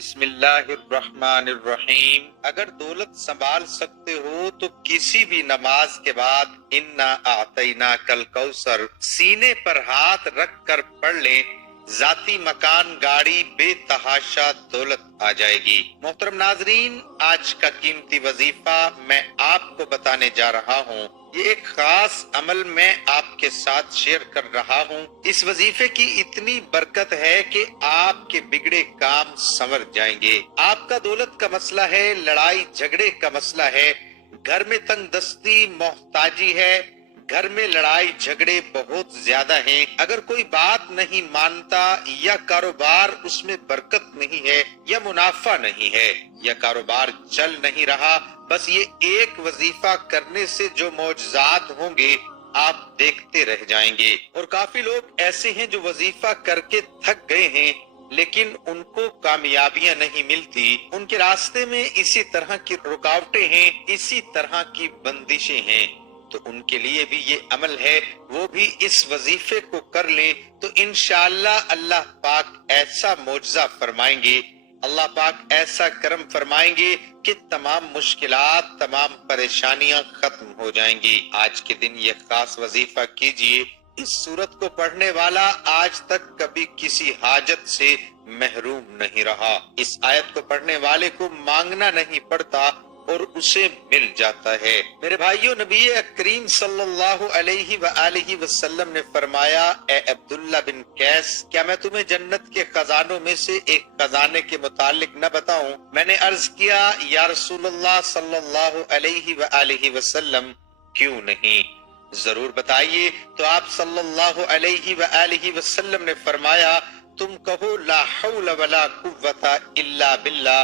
بسم اللہ الرحمن الرحیم۔ اگر دولت سنبھال سکتے ہو تو کسی بھی نماز کے بعد انا اعطیناک الکوثر سینے پر ہاتھ رکھ کر پڑھ لیں، ذاتی مکان، گاڑی، بے تحاشا دولت آ جائے گی۔ محترم ناظرین، آج کا قیمتی وظیفہ میں آپ کو بتانے جا رہا ہوں۔ یہ ایک خاص عمل میں آپ کے ساتھ شیئر کر رہا ہوں۔ اس وظیفے کی اتنی برکت ہے کہ آپ کے بگڑے کام سنور جائیں گے۔ آپ کا دولت کا مسئلہ ہے، لڑائی جھگڑے کا مسئلہ ہے، گھر میں تنگ دستی، محتاجی ہے، گھر میں لڑائی جھگڑے بہت زیادہ ہیں، اگر کوئی بات نہیں مانتا، یا کاروبار اس میں برکت نہیں ہے، یا منافع نہیں ہے، یا کاروبار چل نہیں رہا، بس یہ ایک وظیفہ کرنے سے جو معجزات ہوں گے آپ دیکھتے رہ جائیں گے۔ اور کافی لوگ ایسے ہیں جو وظیفہ کر کے تھک گئے ہیں لیکن ان کو کامیابیاں نہیں ملتی، ان کے راستے میں اسی طرح کی رکاوٹیں ہیں، اسی طرح کی بندشیں ہیں، تو ان کے لیے بھی یہ عمل ہے، وہ بھی اس وظیفے کو کر لیں تو انشاءاللہ اللہ پاک ایسا معجزہ فرمائیں گے، اللہ پاک ایسا کرم فرمائیں گے کہ تمام مشکلات، تمام پریشانیاں ختم ہو جائیں گی۔ آج کے دن یہ خاص وظیفہ کیجئے۔ اس سورت کو پڑھنے والا آج تک کبھی کسی حاجت سے محروم نہیں رہا۔ اس آیت کو پڑھنے والے کو مانگنا نہیں پڑتا اور اسے مل جاتا ہے۔ میرے بھائیوں، نبی کریم صلی اللہ علیہ وآلہ وسلم نے فرمایا، اے عبداللہ بن قیس، کیا میں تمہیں جنت کے خزانوں میں سے ایک خزانے کے متعلق نہ بتاؤں؟ میں نے عرض کیا، یا رسول اللہ صلی اللہ علیہ وآلہ وسلم، کیوں نہیں، ضرور بتائیے۔ تو آپ صلی اللہ علیہ وآلہ وسلم نے فرمایا، تم کہو لا حول ولا قوت الا باللہ،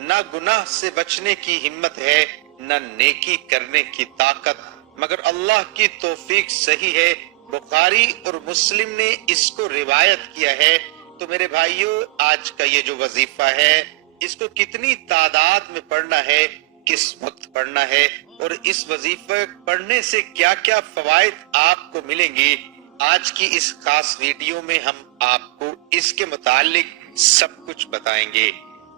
نہ گناہ سے بچنے کی ہمت ہے، نہ نیکی کرنے کی طاقت مگر اللہ کی توفیق صحیح ہے۔ بخاری اور مسلم نے اس کو روایت کیا ہے۔ تو میرے بھائیوں، آج کا یہ جو وظیفہ ہے، اس کو کتنی تعداد میں پڑھنا ہے، کس وقت پڑھنا ہے، اور اس وظیفہ پڑھنے سے کیا کیا فوائد آپ کو ملیں گے، آج کی اس خاص ویڈیو میں ہم آپ کو اس کے متعلق سب کچھ بتائیں گے۔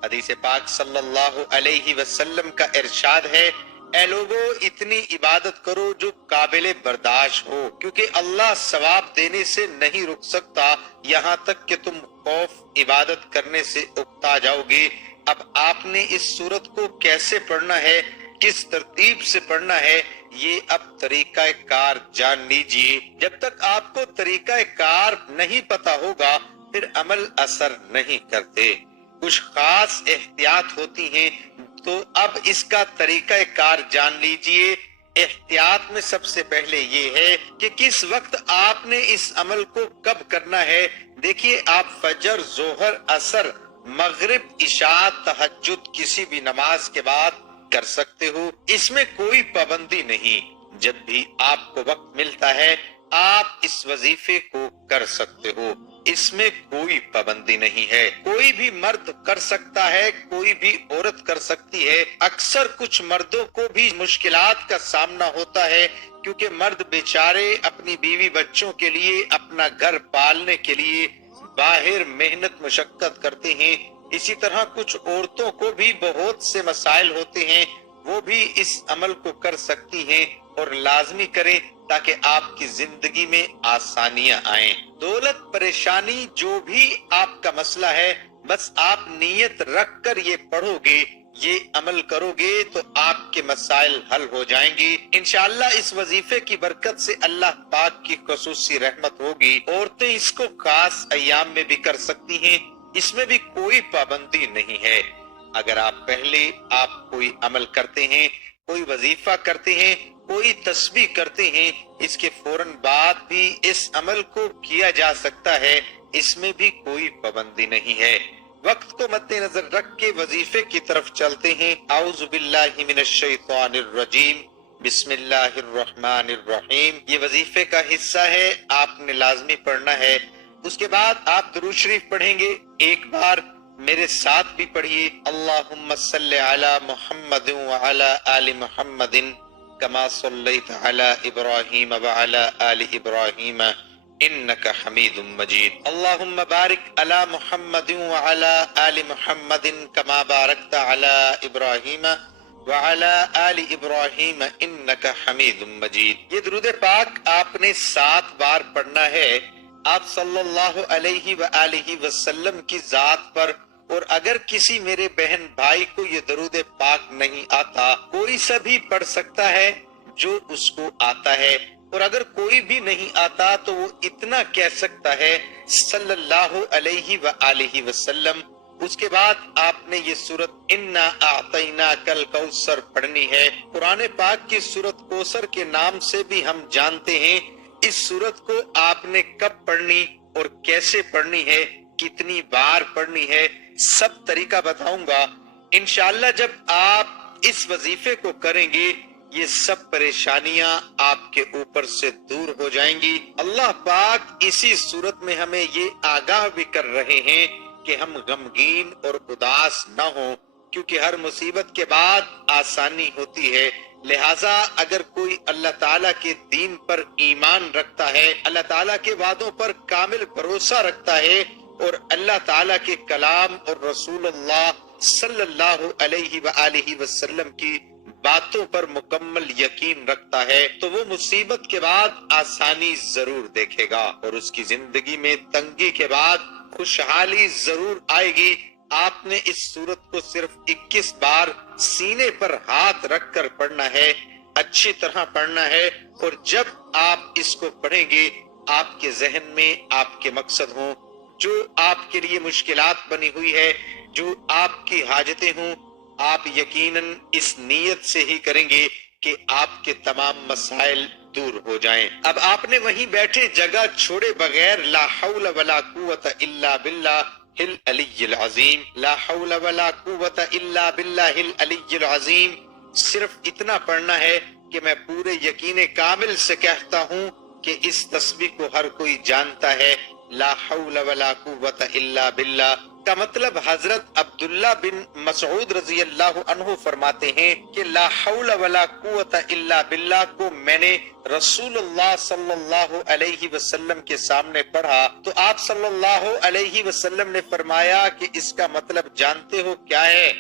حدیث پاک صلی اللہ علیہ وسلم کا ارشاد ہے، اے لوگو، اتنی عبادت کرو جو قابل برداشت ہو، کیونکہ اللہ ثواب دینے سے نہیں رک سکتا یہاں تک کہ تم خوف عبادت کرنے سے اکتا جاؤ گے۔ اب آپ نے اس سورت کو کیسے پڑھنا ہے، کس ترتیب سے پڑھنا ہے، یہ اب طریقہ کار جان لیجئے۔ جب تک آپ کو طریقہ کار نہیں پتا ہوگا پھر عمل اثر نہیں کرتے۔ کچھ خاص احتیاط ہوتی ہیں، تو اب اس کا طریقہ کار جان لیجئے۔ احتیاط میں سب سے پہلے یہ ہے کہ کس وقت آپ نے اس عمل کو کب کرنا ہے۔ دیکھیے، آپ فجر، ظہر، عصر، مغرب، عشاء، تہجد کسی بھی نماز کے بعد کر سکتے ہو، اس میں کوئی پابندی نہیں۔ جب بھی آپ کو وقت ملتا ہے آپ اس وظیفے کو کر سکتے ہو، اس میں کوئی پابندی نہیں ہے۔ کوئی بھی مرد کر سکتا ہے، کوئی بھی عورت کر سکتی ہے۔ اکثر کچھ مردوں کو بھی مشکلات کا سامنا ہوتا ہے، کیونکہ مرد بیچارے اپنی بیوی بچوں کے لیے، اپنا گھر پالنے کے لیے باہر محنت مشقت کرتے ہیں۔ اسی طرح کچھ عورتوں کو بھی بہت سے مسائل ہوتے ہیں، وہ بھی اس عمل کو کر سکتی ہیں، اور لازمی کریں تاکہ آپ کی زندگی میں آسانیاں آئیں۔ دولت، پریشانی، جو بھی آپ کا مسئلہ ہے، بس آپ نیت رکھ کر یہ پڑھو گے، یہ عمل کرو گے تو آپ کے مسائل حل ہو جائیں گے۔ انشاءاللہ اس وظیفے کی برکت سے اللہ پاک کی خصوصی رحمت ہوگی۔ عورتیں اس کو خاص ایام میں بھی کر سکتی ہیں، اس میں بھی کوئی پابندی نہیں ہے۔ اگر پہلے آپ کوئی عمل کرتے ہیں، کوئی وظیفہ کرتے ہیں، کوئی تسبیح کرتے ہیں، اس کے فوراً بعد بھی اس عمل کو کیا جا سکتا ہے، اس میں بھی کوئی پابندی نہیں ہے۔ وقت کو مد نظر رکھ کے وظیفے کی طرف چلتے ہیں۔ اعوذ باللہ من الشیطان الرجیم، بسم اللہ الرحمن الرحیم۔ یہ وظیفے کا حصہ ہے، آپ نے لازمی پڑھنا ہے۔ اس کے بعد آپ درود شریف پڑھیں گے، ایک بار میرے ساتھ بھی پڑھیے، اللہم صلی علی محمد وعلی آل محمد کما صلیت علی ابراہیم وعلی آل ابراہیم إنك حميد مجيد اللهم بارك على محمد وعلى آل محمد كما باركت على إبراهيم وعلى آل إبراهيم إنك حميد مجيد۔ یہ درود پاک آپ نے 7 بار پڑھنا ہے آپ صلی اللہ علیہ وآلہ وسلم کی ذات پر، اور اگر کسی میرے بہن بھائی کو یہ درود پاک نہیں آتا، کوئی سا بھی پڑھ سکتا ہے جو اس کو آتا ہے، اور اگر کوئی بھی نہیں آتا تو وہ اتنا کہہ سکتا ہے صلی اللہ علیہ وآلہ وسلم۔ اس کے بعد آپ نے یہ سورت انا اعطیناک الکوثر پڑھنی ہے۔ قرآن پاک کی سورت کوثر کے نام سے بھی ہم جانتے ہیں۔ اس سورت کو آپ نے کب پڑھنی اور کیسے پڑھنی ہے، کتنی بار پڑھنی ہے، سب طریقہ بتاؤں گا انشاءاللہ۔ جب آپ اس وظیفے کو کریں گے یہ سب پریشانیاں آپ کے اوپر سے دور ہو جائیں گی۔ اللہ پاک اسی صورت میں ہمیں یہ آگاہ بھی کر رہے ہیں کہ ہم غمگین اور اداس نہ ہوں، کیونکہ ہر مصیبت کے بعد آسانی ہوتی ہے۔ لہٰذا اگر کوئی اللہ تعالیٰ کے دین پر ایمان رکھتا ہے، اللہ تعالیٰ کے وعدوں پر کامل بھروسہ رکھتا ہے، اور اللہ تعالیٰ کے کلام اور رسول اللہ صلی اللہ علیہ وآلہ وسلم کی باتوں پر مکمل یقین رکھتا ہے، تو وہ مصیبت کے بعد آسانی ضرور دیکھے گا، اور اس کی زندگی میں تنگی کے بعد خوشحالی ضرور آئے گی۔ آپ نے اس سورت کو صرف 21 بار سینے پر ہاتھ رکھ کر پڑھنا ہے، اچھی طرح پڑھنا ہے، اور جب آپ اس کو پڑھیں گے آپ کے ذہن میں آپ کے مقصد ہوں، جو آپ کے لیے مشکلات بنی ہوئی ہے، جو آپ کی حاجتیں ہوں، آپ یقیناً اس نیت سے ہی کریں گے کہ آپ کے تمام مسائل دور ہو جائیں۔ اب آپ نے وہیں بیٹھے جگہ چھوڑے بغیر لا حول ولا قوت الا باللہ العلی العظیم، لا حول ولا قوت الا باللہ العلی العظیم، صرف اتنا پڑھنا ہے کہ میں پورے یقین کامل سے کہتا ہوں کہ اس تسبیح کو ہر کوئی جانتا ہے۔ لا حول ولا قوت الا باللہ کا مطلب حضرت عبداللہ بن مسعود رضی اللہ عنہ فرماتے ہیں کہ لا حول ولا قوت الا باللہ کو میں نے رسول اللہ صلی اللہ علیہ وسلم کے سامنے پڑھا تو آپ صلی اللہ علیہ وسلم نے فرمایا کہ اس کا مطلب جانتے ہو کیا ہے؟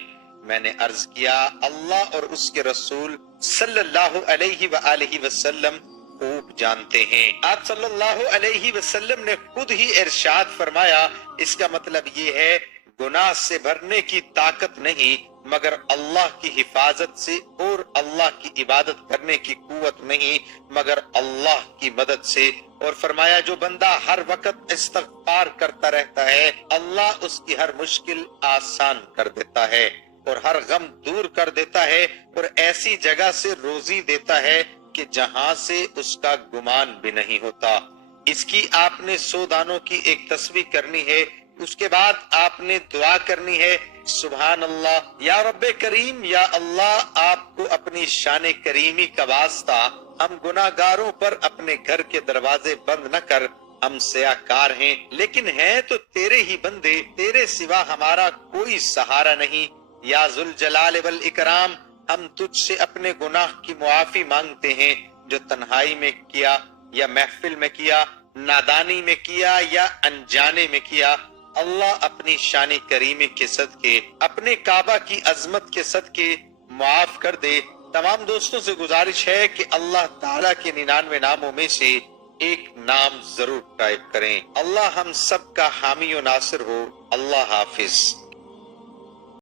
میں نے عرض کیا اللہ اور اس کے رسول صلی اللہ علیہ وآلہ وسلم خوب جانتے ہیں۔ آپ صلی اللہ علیہ وسلم نے خود ہی ارشاد فرمایا اس کا مطلب یہ ہے گناہ سے بھرنے کی طاقت نہیں مگر اللہ کی حفاظت سے، اور اللہ کی عبادت کرنے کی قوت نہیں مگر اللہ کی مدد سے، اور فرمایا جو بندہ ہر وقت استغفار کرتا رہتا ہے اللہ اس کی ہر مشکل آسان کر دیتا ہے اور ہر غم دور کر دیتا ہے، اور ایسی جگہ سے روزی دیتا ہے کہ جہاں سے اس کا گمان بھی نہیں ہوتا۔ اس کی آپ نے 100 دانوں کی ایک تسبیح کرنی ہے۔ اس کے بعد آپ نے دعا کرنی ہے سبحان اللہ یا رب کریم، یا اللہ آپ کو اپنی شان کریمی کا واسطہ ہم گناہگاروں پر اپنے گھر کے دروازے بند نہ کر، ہم سیاکار ہیں لیکن ہیں تو تیرے ہی بندے، تیرے سوا ہمارا کوئی سہارا نہیں، یا ذوالجلال والاکرام ہم تجھ سے اپنے گناہ کی معافی مانگتے ہیں، جو تنہائی میں کیا یا محفل میں کیا، نادانی میں کیا یا انجانے میں کیا، اللہ اپنی شان کریمی کے صدقے، اپنے کعبہ کی عظمت کے صدقے معاف کر دے۔ تمام دوستوں سے گزارش ہے کہ اللہ تعالیٰ کے 99 ناموں میں سے ایک نام ضرور ٹائپ کریں۔ اللہ ہم سب کا حامی و ناصر ہو۔ اللہ حافظ۔